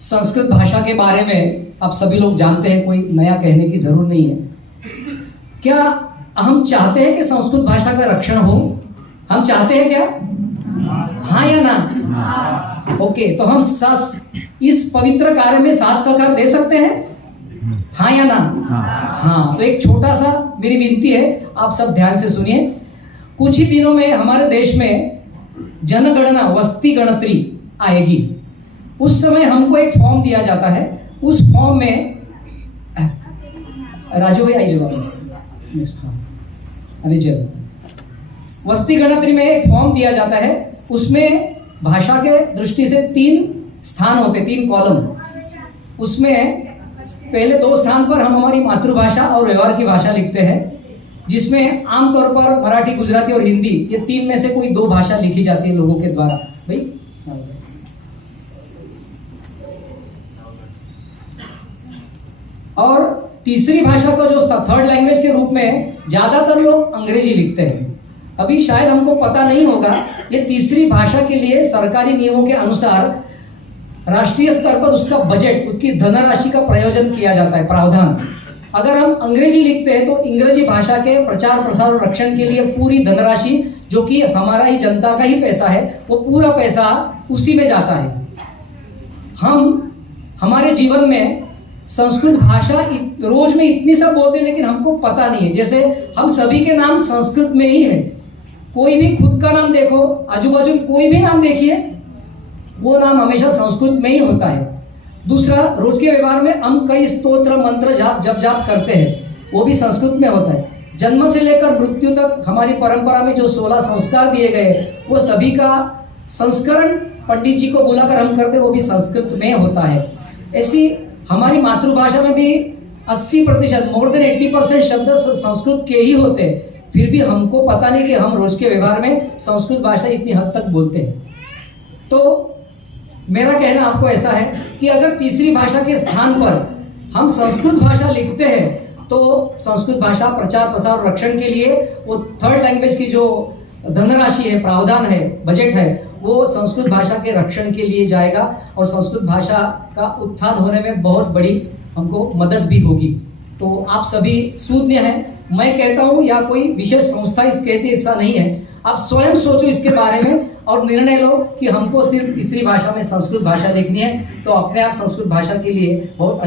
संस्कृत भाषा के बारे में आप सभी लोग जानते हैं, कोई नया कहने की जरूरत नहीं है। क्या हम चाहते हैं कि संस्कृत भाषा का रक्षण हो? हम चाहते हैं क्या? हाँ या ना? ओके, तो हम इस पवित्र कार्य में साथ सहकार दे सकते हैं? हाँ या ना? हाँ। तो एक छोटा सा मेरी विनती है, आप सब ध्यान से सुनिए। कुछ ही दिनों में हमारे देश में जनगणना, वस्ती गिनती आएगी। उस समय हमको एक फॉर्म दिया जाता है। उस फॉर्म में राजू भाई आई जवाब, अरे चलो, वस्ती गिनती में एक फॉर्म दिया जाता है। उसमें भाषा के दृष्टि से 3 स्थान होते, 3 कॉलम। उसमें पहले 2 स्थान पर हम हमारी मातृभाषा और व्यवहार की भाषा लिखते हैं, जिसमें आमतौर पर मराठी, गुजराती और हिंदी, ये 3 में से कोई 2 भाषा लिखी जाती है लोगों के द्वारा। भाई और तीसरी भाषा को जो थर्ड लैंग्वेज के रूप में ज्यादातर लोग अंग्रेजी लिखते हैं। अभी शायद हमको पता नहीं होगा, ये तीसरी भाषा के लिए सरकारी नियमों के अनुसार राष्ट्रीय स्तर पर उसका बजट, उसकी धनराशि का प्रयोजन किया जाता है, प्रावधान। अगर हम अंग्रेजी लिखते हैं तो अंग्रेजी भाषा के प्रचार प्रसार और रक्षण के लिए पूरी धनराशि, जो कि हमारा ही जनता का ही पैसा है, वो पूरा पैसा उसी में जाता है। हम हमारे जीवन में संस्कृत भाषा रोज में इतनी सब बोलते हैं, लेकिन हमको पता नहीं है। जैसे हम सभी के नाम संस्कृत में ही है। कोई भी खुद का नाम देखो, आजू बाजू कोई भी नाम देखिए, वो नाम हमेशा संस्कृत में ही होता है। दूसरा, रोज के व्यवहार में हम कई स्तोत्र, मंत्र, जप जाप करते हैं, वो भी संस्कृत में होता है। जन्म से लेकर मृत्यु तक हमारी परंपरा में जो 16 संस्कार दिए गए, वो सभी का संस्करण पंडित जी को बुलाकर हम करते, वो भी संस्कृत में होता है। ऐसी हमारी मातृभाषा में भी 80%, मोर देन 80% शब्द संस्कृत के ही होते हैं। फिर भी हमको पता नहीं कि हम रोज के व्यवहार में संस्कृत भाषा इतनी हद तक बोलते हैं। तो मेरा कहना आपको ऐसा है कि अगर तीसरी भाषा के स्थान पर हम संस्कृत भाषा लिखते हैं, तो संस्कृत भाषा प्रचार प्रसार और रक्षण के लिए वो थर्ड लैंग्वेज की जो धनराशि है, प्रावधान है, बजट है, वो संस्कृत भाषा के रक्षण के लिए जाएगा और संस्कृत भाषा का उत्थान होने में बहुत बड़ी हमको मदद भी होगी। तो आप सभी सूज्ञ हैं, मैं कहता हूँ, या कोई विशेष संस्था इस कहते हिस्सा नहीं है। आप स्वयं सोचो इसके बारे में और निर्णय लो कि हमको सिर्फ तीसरी भाषा में संस्कृत भाषा लिखनी है, तो अपने आप संस्कृत भाषा के लिए बहुत